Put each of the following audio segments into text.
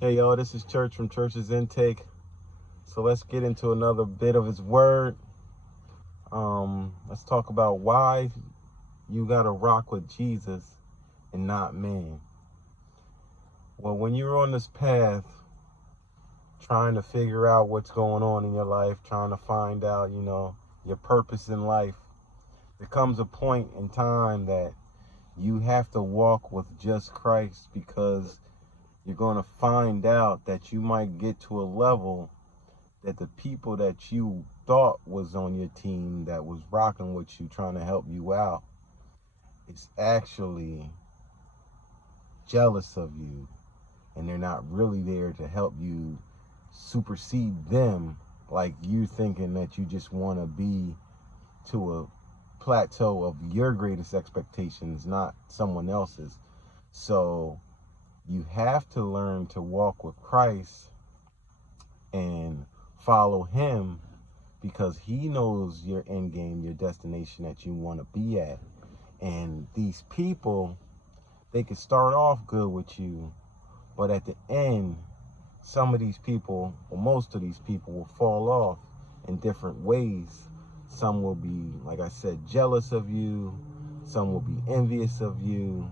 Hey y'all, this is Church from Church's Intake. So let's get into another bit of his word. Let's talk about why you gotta rock with Jesus and not man. Well, when you're on this path, trying to figure out what's going on in your life, trying to find out, your purpose in life, there comes a point in time that you have to walk with just Christ, because you're going to find out that you might get to a level that the people that you thought was on your team, that was rocking with you, trying to help you out, is actually jealous of you, and they're not really there to help you supersede them, like you thinking that you just want to be to a plateau of your greatest expectations, not someone else's. So you have to learn to walk with Christ and follow him, because he knows your end game, your destination that you want to be at. And these people, they can start off good with you, but at the end, some of these people, or most of these people, will fall off in different ways. Some will be, like I said, jealous of you. Some will be envious of you.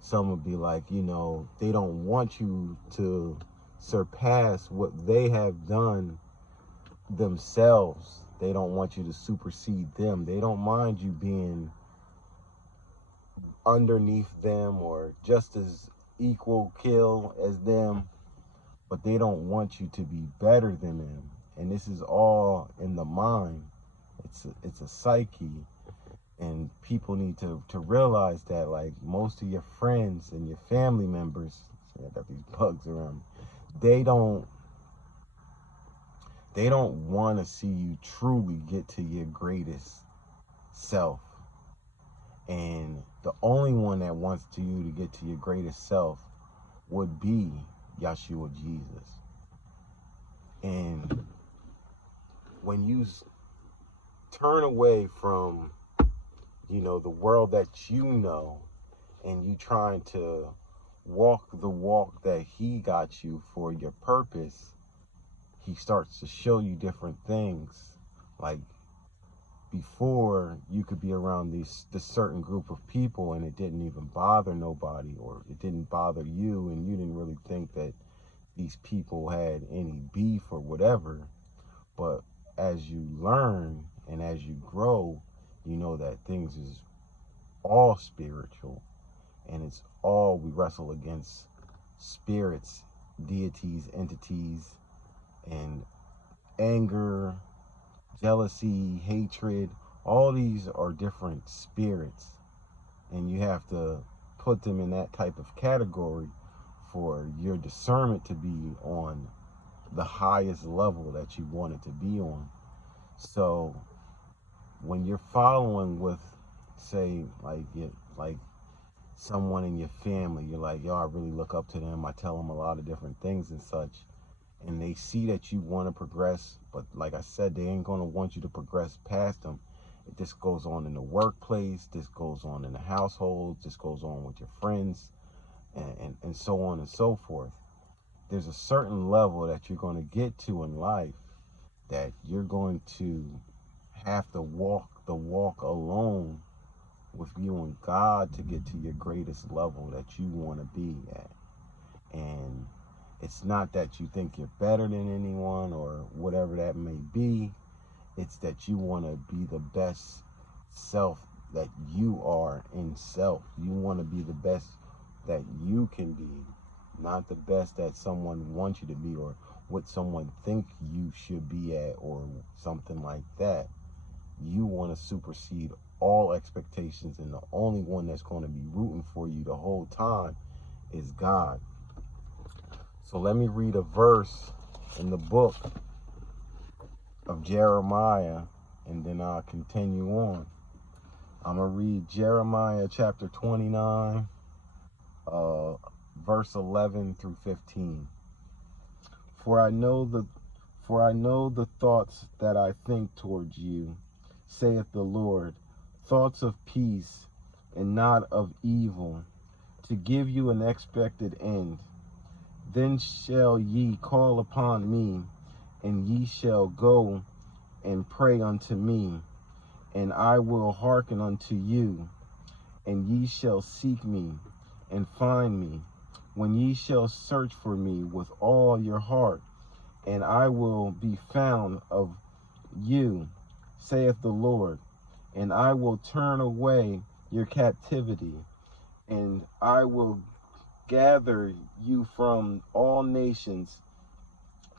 Some will be like, they don't want you to surpass what they have done themselves. They don't want you to supersede them. They don't mind you being underneath them or just as equal kill as them, but they don't want you to be better than them. And this is all in the mind. It's a psyche, and people need to realize that, like, most of your friends and your family members, I got these bugs around me, they don't want to see you truly get to your greatest self. And the only one that wants you to get to your greatest self would be Yeshua Jesus. And when you turn away from, the world that you know, and you trying to walk the walk that he got you for your purpose, he starts to show you different things. Like, before, you could be around this certain group of people and it didn't even bother nobody, or it didn't bother you, and you didn't really think that these people had any beef or whatever. But as you learn and as you grow, you know that things is all spiritual, and it's all, we wrestle against spirits, deities, entities, and anger, jealousy, hatred. All these are different spirits, and you have to put them in that type of category for your discernment to be on the highest level that you want it to be on. So when you're following with, say, like someone in your family, you're like, yo, I really look up to them, I tell them a lot of different things and such, and they see that you want to progress, but like I said, they ain't going to want you to progress past them. This goes on in the workplace, this goes on in the household, this goes on with your friends, and so on and so forth. There's a certain level that you're going to get to in life that you're going to have to walk the walk alone with you and God to get to your greatest level that you want to be at. And it's not that you think you're better than anyone or whatever that may be. It's that you want to be the best self that you are in self. You want to be the best that you can be, not the best that someone wants you to be, or what someone think you should be at, or something like that. You want to supersede all expectations, and the only one that's going to be rooting for you the whole time is God. So let me read a verse in the book of Jeremiah, and then I'll continue on. I'm going to read Jeremiah chapter 29, verse 11 through 15. For I know the thoughts that I think towards you, saith the Lord, thoughts of peace and not of evil, to give you an expected end. Then shall ye call upon me, and ye shall go and pray unto me, and I will hearken unto you. And ye shall seek me and find me, when ye shall search for me with all your heart. And I will be found of you, saith the Lord. And I will turn away your captivity, and I will gather you from all nations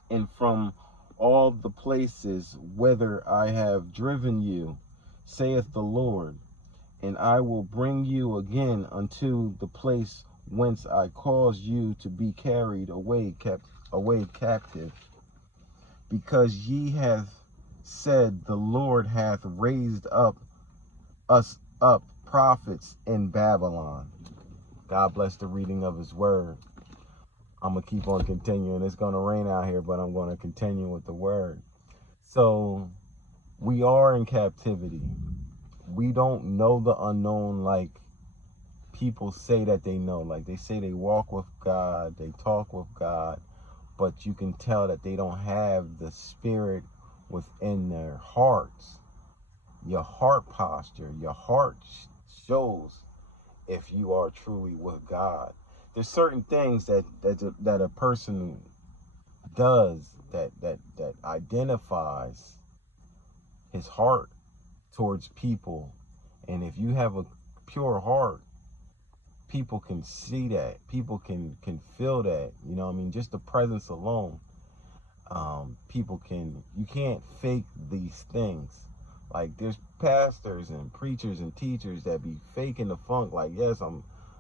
and from all the places whither I have driven you, saith the Lord. And I will bring you again unto the place whence I caused you to be carried away captive, because ye have said, the Lord hath raised us up prophets in Babylon. God bless the reading of his word. I'm going to keep on continuing. It's going to rain out here, but I'm going to continue with the word. So we are in captivity. We don't know the unknown like people say that they know. Like they say they walk with God, they talk with God, but you can tell that they don't have the spirit within their hearts. Your heart posture, your heart shows if you are truly with God. There's certain things that a person does that identifies his heart towards people. And if you have a pure heart, people can see that. People can feel that. You know what I mean? Just the presence alone. You can't fake these things. Like there's pastors and preachers and teachers that be faking the funk. Like, yes,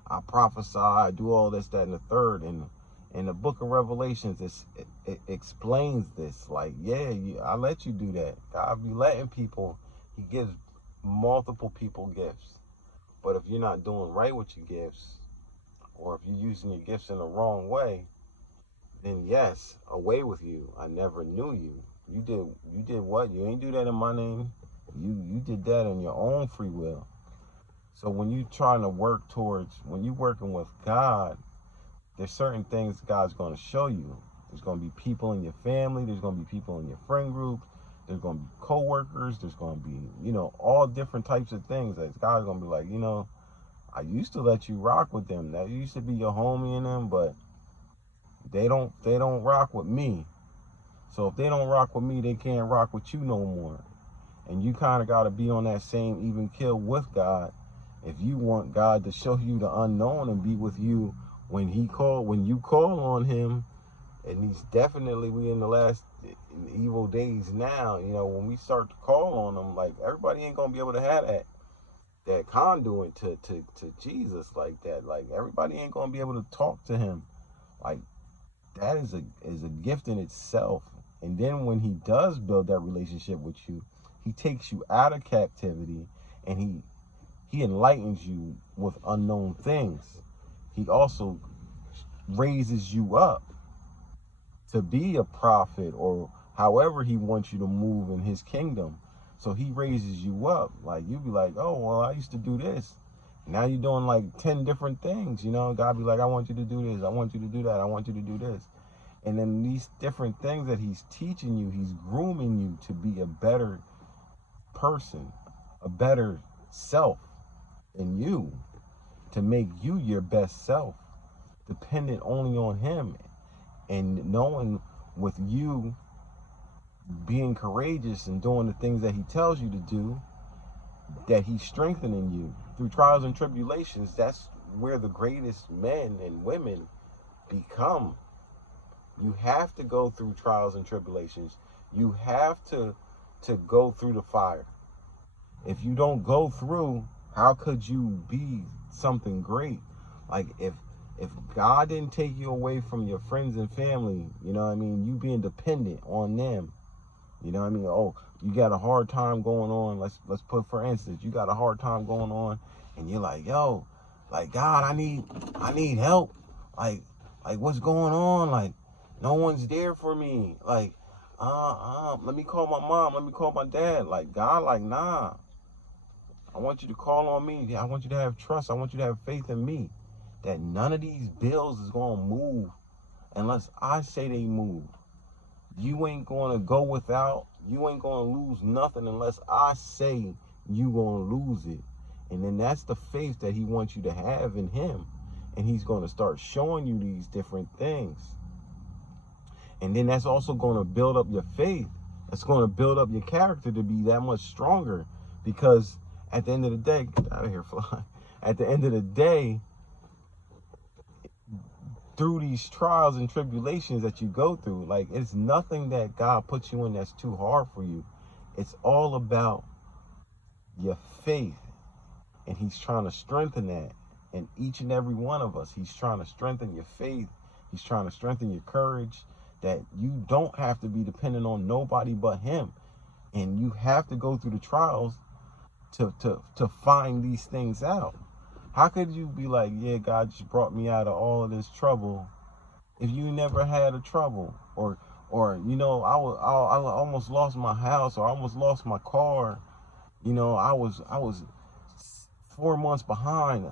I prophesy, I do all this, that, and the third. And in the book of Revelations, it explains this. Like, yeah, I let you do that. God be letting people. He gives multiple people gifts. But if you're not doing right with your gifts, or if you're using your gifts in the wrong way, then yes, away with you. I never knew you. You did what? You ain't do that in my name. You did that on your own free will. So when you trying to work towards, when you working with God, there's certain things God's going to show you. There's going to be people in your family. There's going to be people in your friend group. There's going to be co-workers. There's going to be, all different types of things that God's going to be like, I used to let you rock with them. That used to be your homie and them, but they don't rock with me. So if they don't rock with me, they can't rock with you no more. And you kind of got to be on that same even keel with God if you want God to show you the unknown and be with you when you call on him. And he's definitely, we in the last evil days now, when we start to call on him, like everybody ain't going to be able to have that conduit to Jesus like that. Like everybody ain't going to be able to talk to him. Like that is a gift in itself. And then when he does build that relationship with you, he takes you out of captivity, and he enlightens you with unknown things. He also raises you up to be a prophet, or however he wants you to move in his kingdom. So he raises you up. Like you be like, oh, well, I used to do this. Now you're doing like 10 different things, God be like, I want you to do this. I want you to do that. I want you to do this. And then these different things that he's teaching you, he's grooming you to be a better person, a better self than you, to make you your best self, dependent only on him. And knowing with you being courageous and doing the things that he tells you to do, that he's strengthening you through trials and tribulations. That's where the greatest men and women become. You have to go through trials and tribulations. You have to go through the fire. If you don't go through, how could you be something great? Like if God didn't take you away from your friends and family, you being dependent on them. Oh, you got a hard time going on. Let's put, for instance, you got a hard time going on, and you're like, yo, like God, I need help. Like what's going on? Like no one's there for me. Like let me call my mom. Let me call my dad. Like God, like nah. I want you to call on me. I want you to have trust. I want you to have faith in me that none of these bills is gonna move unless I say they move. You ain't gonna go without. You ain't gonna lose nothing unless I say you gonna lose it. And then that's the faith that he wants you to have in him. And he's gonna start showing you these different things. And then that's also gonna build up your faith. That's gonna build up your character to be that much stronger. Because at the end of the day, get out of here, fly. At the end of the day, through these trials and tribulations that you go through, like, it's nothing that God puts you in that's too hard for you. It's all about your faith, and he's trying to strengthen that in each and every one of us. He's trying to strengthen your faith. He's trying to strengthen your courage, that you don't have to be dependent on nobody but him. And you have to go through the trials to find these things out. How could you be like, yeah, God just brought me out of all of this trouble, if you never had a trouble? Or you know, I almost lost my house, or I almost lost my car. You know, I was 4 months behind.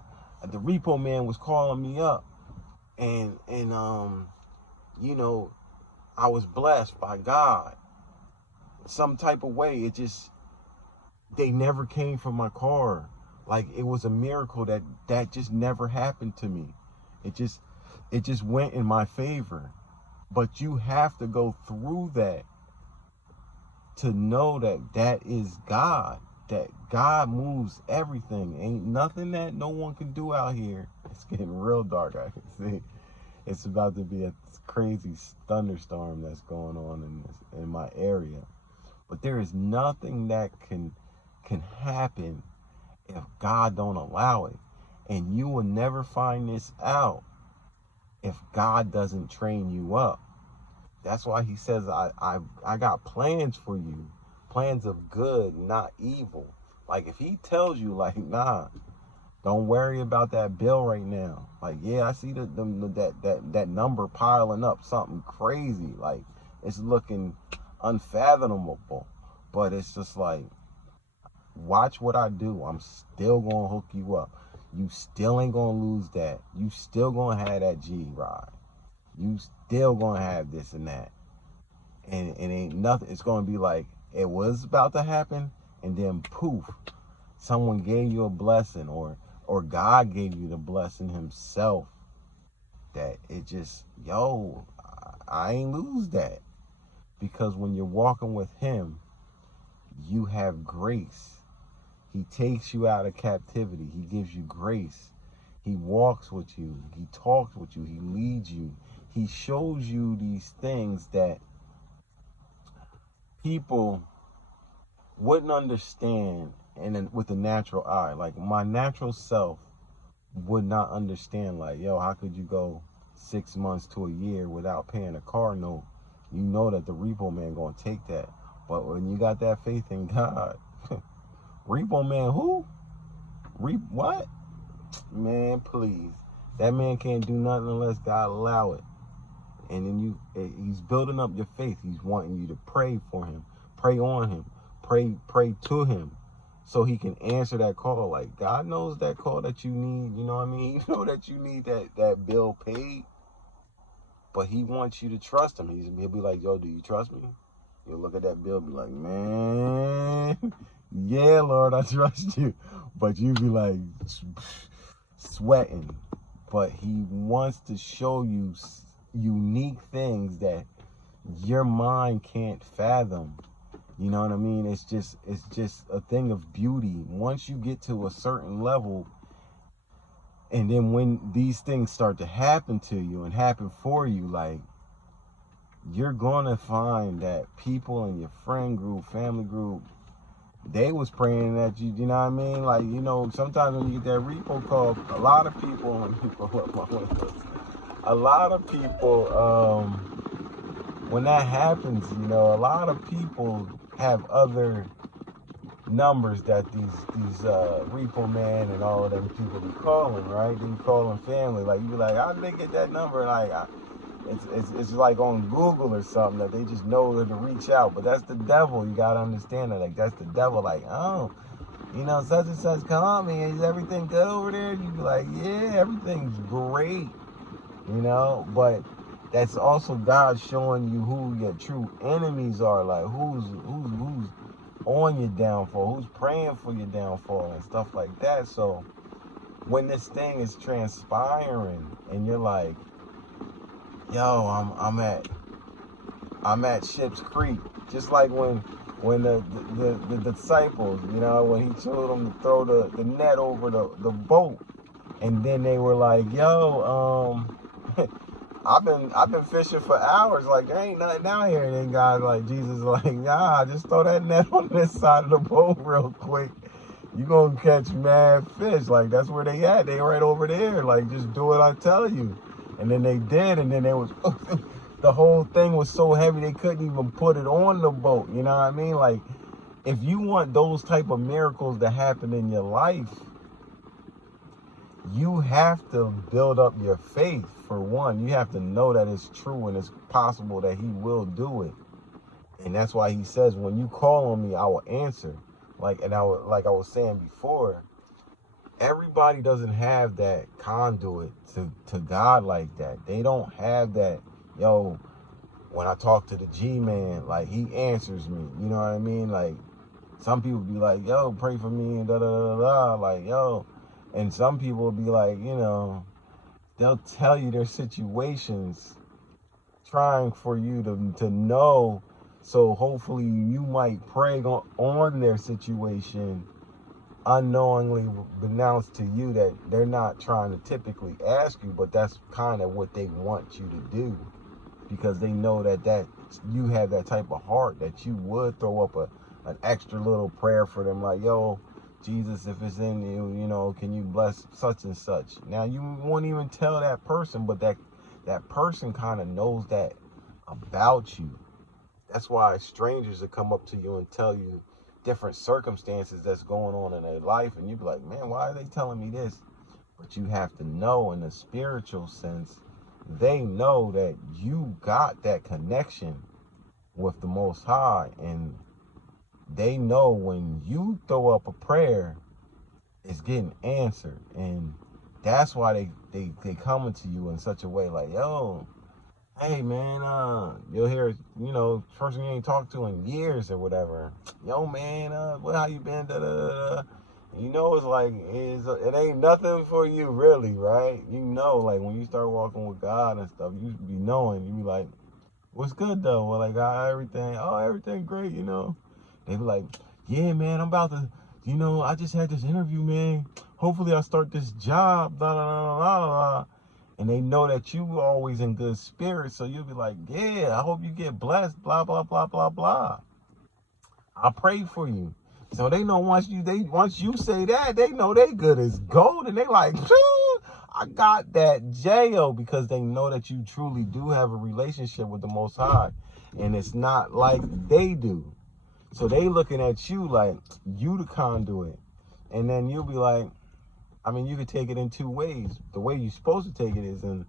The repo man was calling me up, and you know, I was blessed by God some type of way. It just, they never came for my car. Like, it was a miracle that just never happened to me. It just went in my favor. But you have to go through that to know that is God. That God moves everything. Ain't nothing that no one can do out here. It's getting real dark, I can see. It's about to be a crazy thunderstorm that's going on in my area. But there is nothing that can happen if God don't allow it. And you will never find this out if God doesn't train you up. That's why he says, I got plans for you, plans of good, not evil. Like, if he tells you, like, nah, don't worry about that bill right now. Like, yeah, I see that number piling up, something crazy. Like, it's looking unfathomable. But it's just like, watch what I do. I'm still gonna hook you up. You still ain't gonna lose that. You still gonna have that G ride. You still gonna have this and that. And it ain't nothing. It's gonna be like, it was about to happen, and then poof, someone gave you a blessing, or God gave you the blessing himself, that it just, yo, I ain't lose that. Because when you're walking with him, you have grace. He takes you out of captivity. He gives you grace. He walks with you. He talks with you. He leads you. He shows you these things that people wouldn't understand with the natural eye. Like, my natural self would not understand, like, yo, how could you go 6 months to a year without paying a car note? You know that the repo man gonna take that. But when you got that faith in God, repo man who? What? Man, please. That man can't do nothing unless God allow it. And then he's building up your faith. He's wanting you to pray for him, pray on him, pray to him, so he can answer that call. Like, God knows that call that you need. You know what I mean? You know that you need that bill paid. But he wants you to trust him. He'll be like, yo, do you trust me? You'll look at that bill and be like, man, yeah, Lord, I trust you. But you be like sweating. But he wants to show you unique things that your mind can't fathom. You know what I mean? It's just a thing of beauty. Once you get to a certain level, and then when these things start to happen to you and happen for you, like, you're gonna find that people in your friend group, family group, they was praying that you know what I mean? Like, you know, sometimes when you get that repo call, a lot of people, when that happens, you know, a lot of people have other numbers that these repo man and all of them people be calling, right? They be calling family. Like, you be like, how did they get that number? Like, it's like on Google or something, that they just know where to reach out. But that's the devil. You gotta understand that. Like, that's the devil. Like, oh, you know, such and such called me. Is everything good over there? You be like, yeah, everything's great. You know, but that's also God showing you who your true enemies are, like who's on your downfall, who's praying for your downfall and stuff like that. So when this thing is transpiring and you're like, yo, I'm at Ship's Creek, just like when the disciples, you know, when he told them to throw the net over the boat, and then they were like, yo, I've been fishing for hours, like there ain't nothing out here. And then God, like Jesus, like, nah, just throw that net on this side of the boat real quick. You gonna catch mad fish. Like that's where they at. They right over there. Like just do what I tell you. And then they did, and then they was the whole thing was so heavy they couldn't even put it on the boat. You know what I mean? Like if you want those type of miracles to happen in your life, you have to build up your faith. For one, you have to know that it's true and it's possible that he will do it. And that's why he says, when you call on me, I will answer. Like I was saying before, everybody doesn't have that conduit to God like that. They don't have that, yo, when I talk to the G-man, like he answers me. You know what I mean? Like some people be like, yo, pray for me and da da da da, like, yo. And some people will be like, you know, they'll tell you their situations, trying for you to know. So hopefully you might pray on their situation, unknowingly denounce to you that they're not trying to typically ask you, but that's kind of what they want you to do, because they know that you have that type of heart that you would throw up an extra little prayer for them, like, yo, Jesus, if it's in you, you know, can you bless such and such? Now you won't even tell that person, but that person kind of knows that about you. That's why strangers will come up to you and tell you different circumstances that's going on in their life, and you be like, man, why are they telling me this? But you have to know, in a spiritual sense, they know that you got that connection with the Most High, and they know when you throw up a prayer, it's getting answered. And that's why they coming to you in such a way, like, yo, hey man, you'll hear, you know, person you ain't talked to in years or whatever. Yo man, what, how you been? Da, da, da, da. You know, it's like it ain't nothing for you really, right? You know, like when you start walking with God and stuff, you be knowing. You be like, what's good though? Well, like everything great, you know. They be like, yeah man, I'm about to, you know, I just had this interview, man. Hopefully I start this job, da da da da da. And they know that you always in good spirits, so you'll be like, yeah, I hope you get blessed, blah blah blah blah blah. I pray for you. So they know once you say that, they know they good as gold, and they like, phew, I got that J-O, because they know that you truly do have a relationship with the Most High, and it's not like they do. So they looking at you like you the conduit, and then you'll be like, I mean, you could take it in two ways. The way you're supposed to take it is in,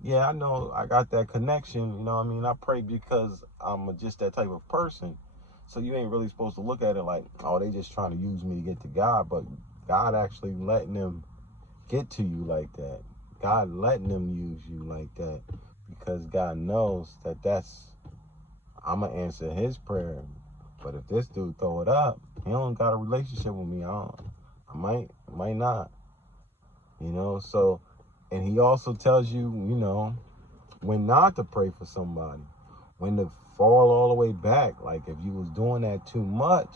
yeah, I know I got that connection. You know what I mean? I pray because I'm just that type of person. So you ain't really supposed to look at it like, oh, they just trying to use me to get to God. But God actually letting them get to you like that. God letting them use you like that. Because God knows I'm going to answer his prayer. But if this dude throw it up, he don't got a relationship with me. I might not. You know, so, and he also tells you, you know, when not to pray for somebody, when to fall all the way back. Like if you was doing that too much,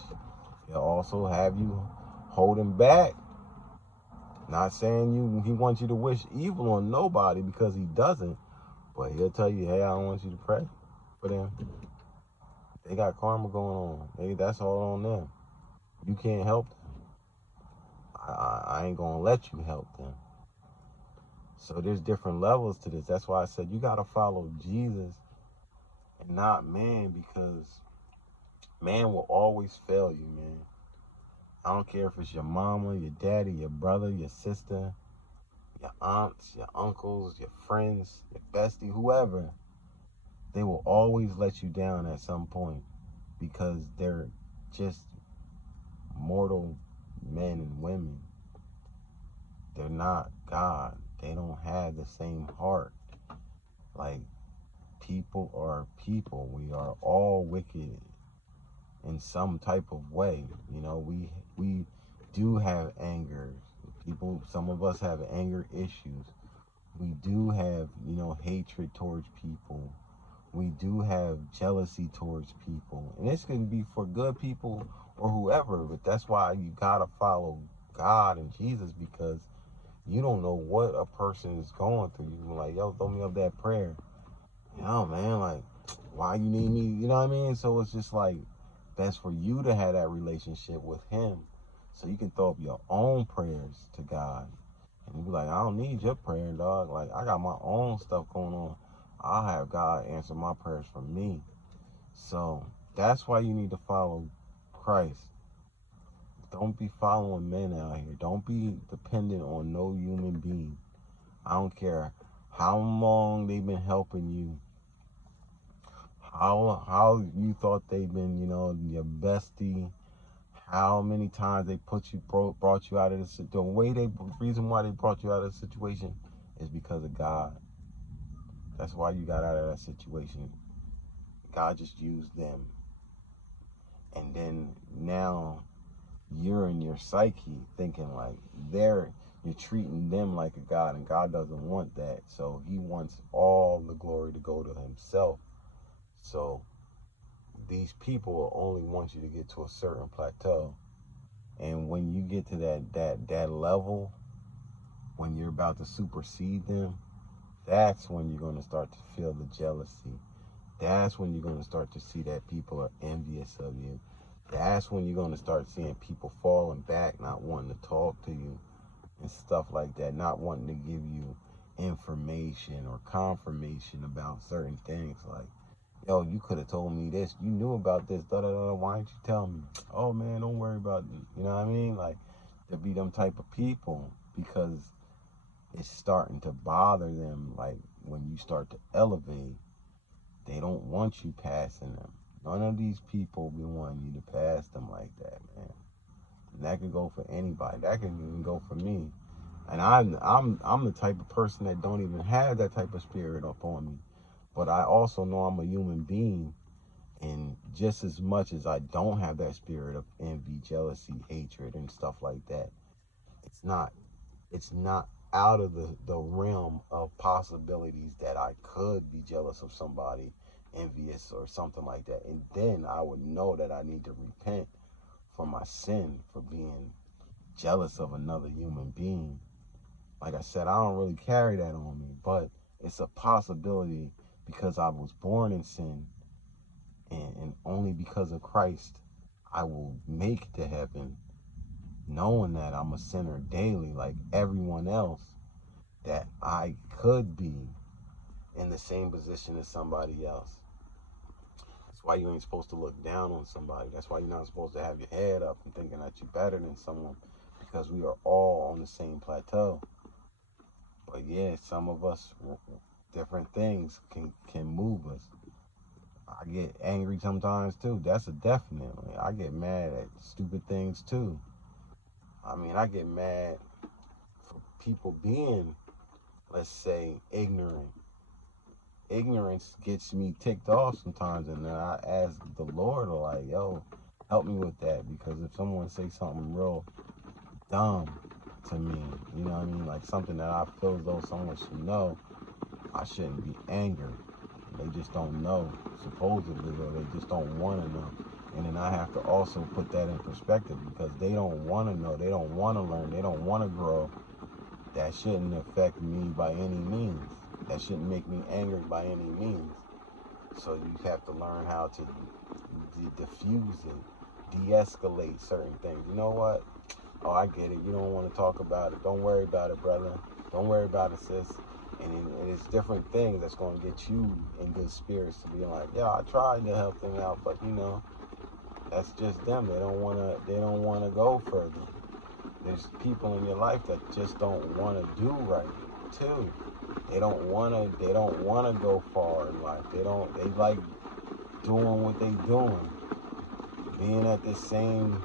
he'll also have you holding back. Not saying he wants you to wish evil on nobody, because he doesn't, but he'll tell you, hey, I don't want you to pray for them. They got karma going on. That's all on them. You can't help them. I ain't gonna let you help them. So there's different levels to this. That's why I said you gotta follow Jesus and not man, because man will always fail you, man. I don't care if it's your mama, your daddy, your brother, your sister, your aunts, your uncles, your friends, your bestie, whoever. They will always let you down at some point, because they're just mortal men and women. They're not God. They don't have the same heart. Like, people are people. We are all wicked in some type of way. You know, we do have anger. People, some of us have anger issues. We do have, you know, hatred towards people. We do have jealousy towards people. And this can be for good people or whoever, but that's why you gotta follow God and Jesus, because you don't know what a person is going through. You can be like, yo, throw me up that prayer. You know, man, like, why you need me? You know what I mean? So it's just like, best for you to have that relationship with him so you can throw up your own prayers to God. And you be like, I don't need your prayer, dog. Like, I got my own stuff going on. I'll have God answer my prayers for me. So that's why you need to follow Christ. Don't be following men out here. Don't be dependent on no human being. I don't care how long they've been helping you, how you thought they've been, you know, your bestie, how many times they brought you out of the reason why they brought you out of the situation is because of God. That's why you got out of that situation. God just used them. And then now you're in your psyche thinking like you're treating them like a God, and God doesn't want that. So he wants all the glory to go to himself. So these people only want you to get to a certain plateau. And when you get to that level, when you're about to supersede them, that's when you're going to start to feel the jealousy. That's when you're going to start to see that people are envious of you. That's when you're going to start seeing people falling back, not wanting to talk to you and stuff like that, not wanting to give you information or confirmation about certain things. Like, yo, you could have told me this. You knew about this. Da da da. Why didn't you tell me? Oh man, don't worry about it. You know what I mean? Like, to be them type of people, because it's starting to bother them. Like, when you start to elevate, they don't want you passing them. None of these people be wanting you to pass them like that, man. And that could go for anybody. That could even go for me. And I'm the type of person that don't even have that type of spirit up on me. But I also know I'm a human being, and just as much as I don't have that spirit of envy, jealousy, hatred, and stuff like that, it's not out of the realm of possibilities that I could be jealous of somebody, envious or something like that. And then I would know that I need to repent for my sin, for being jealous of another human being. Like I said, I don't really carry that on me, but it's a possibility because I was born in sin, and only because of Christ I will make it to heaven, knowing that I'm a sinner daily like everyone else, that I could be in the same position as somebody else. That's why you ain't supposed to look down on somebody. That's why you're not supposed to have your head up and thinking that you're better than someone, because we are all on the same plateau. But yeah, some of us, different things can move us. I get angry sometimes too. That's a definitely. I get mad at stupid things too. I mean, I get mad for people being, let's say, ignorant. Ignorance gets me ticked off sometimes, and then I ask the Lord, like, yo, help me with that, because if someone say something real dumb to me, you know what I mean, like something that I feel as though someone should know, I shouldn't be angry. They just don't know, supposedly, or they just don't want to know. And then I have to also put that in perspective, because they don't want to know, they don't want to learn, they don't want to grow. That shouldn't affect me by any means. That shouldn't make me angry by any means. So you have to learn how to diffuse it, de-escalate certain things. You know what? Oh, I get it. You don't want to talk about it. Don't worry about it, brother. Don't worry about it, sis. And it's different things that's going to get you in good spirits to be like, yeah, I tried to help them out, but you know, that's just them. They don't want to go further. There's people in your life that just don't want to do right too. They don't want to go far in life. They like doing what they doing, being at the same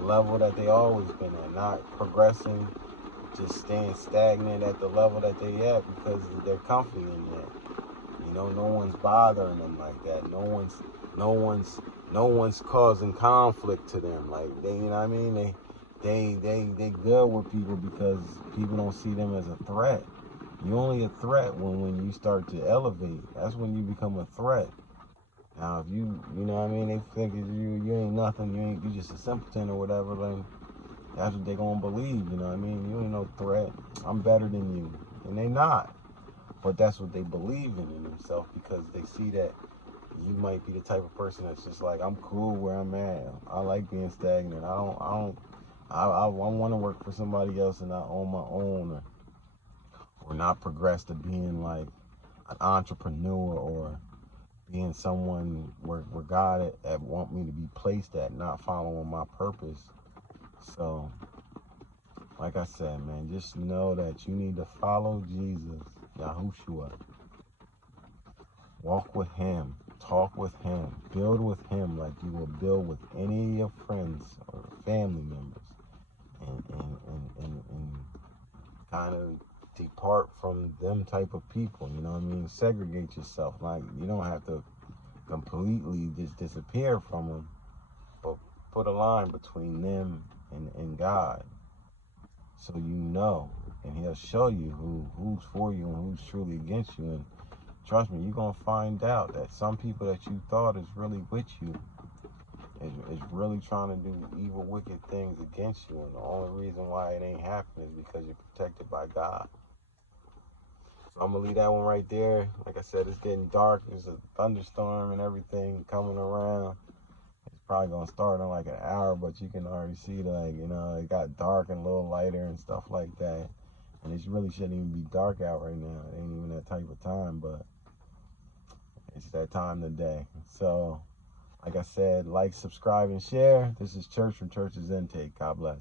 level that they always been at, not progressing, just staying stagnant at the level that they at because they're comfy in that. You know, no one's bothering them like that. No one's causing conflict to them. Like they, you know what I mean? They good with people because people don't see them as a threat. You're only a threat when you start to elevate. That's when you become a threat. Now, if you know what I mean, they think you ain't nothing, you just a simpleton or whatever, then that's what they gonna believe, you know what I mean? You ain't no threat. I'm better than you. And they not. But that's what they believe in themselves because they see that you might be the type of person that's just like, I'm cool where I'm at. I like being stagnant. I want to work for somebody else and not own my own, or not progress to being like an entrepreneur, or being someone where God at want me to be placed at, not following my purpose. So, like I said, man, just know that you need to follow Jesus, Yahushua. Walk with him, talk with him, build with him like you will build with any of your friends or family members. And kind of depart from them type of people, you know what I mean? Segregate yourself. Like, you don't have to completely just disappear from them, but put a line between them and God, so you know, and he'll show you who's for you and who's truly against you. And trust me, you're gonna find out that some people that you thought is really with you is really trying to do evil, wicked things against you, and the only reason why it ain't happening is because you're protected by God. So I'm gonna leave that one right there. Like I said, it's getting dark. There's a thunderstorm and everything coming around. It's probably gonna start in like an hour, but you can already see, like, you know, it got dark and a little lighter and stuff like that. And it really shouldn't even be dark out right now. It ain't even that type of time, but it's that time of the day. So, like I said, like, subscribe, and share. This is Church from Church's Intake. God bless.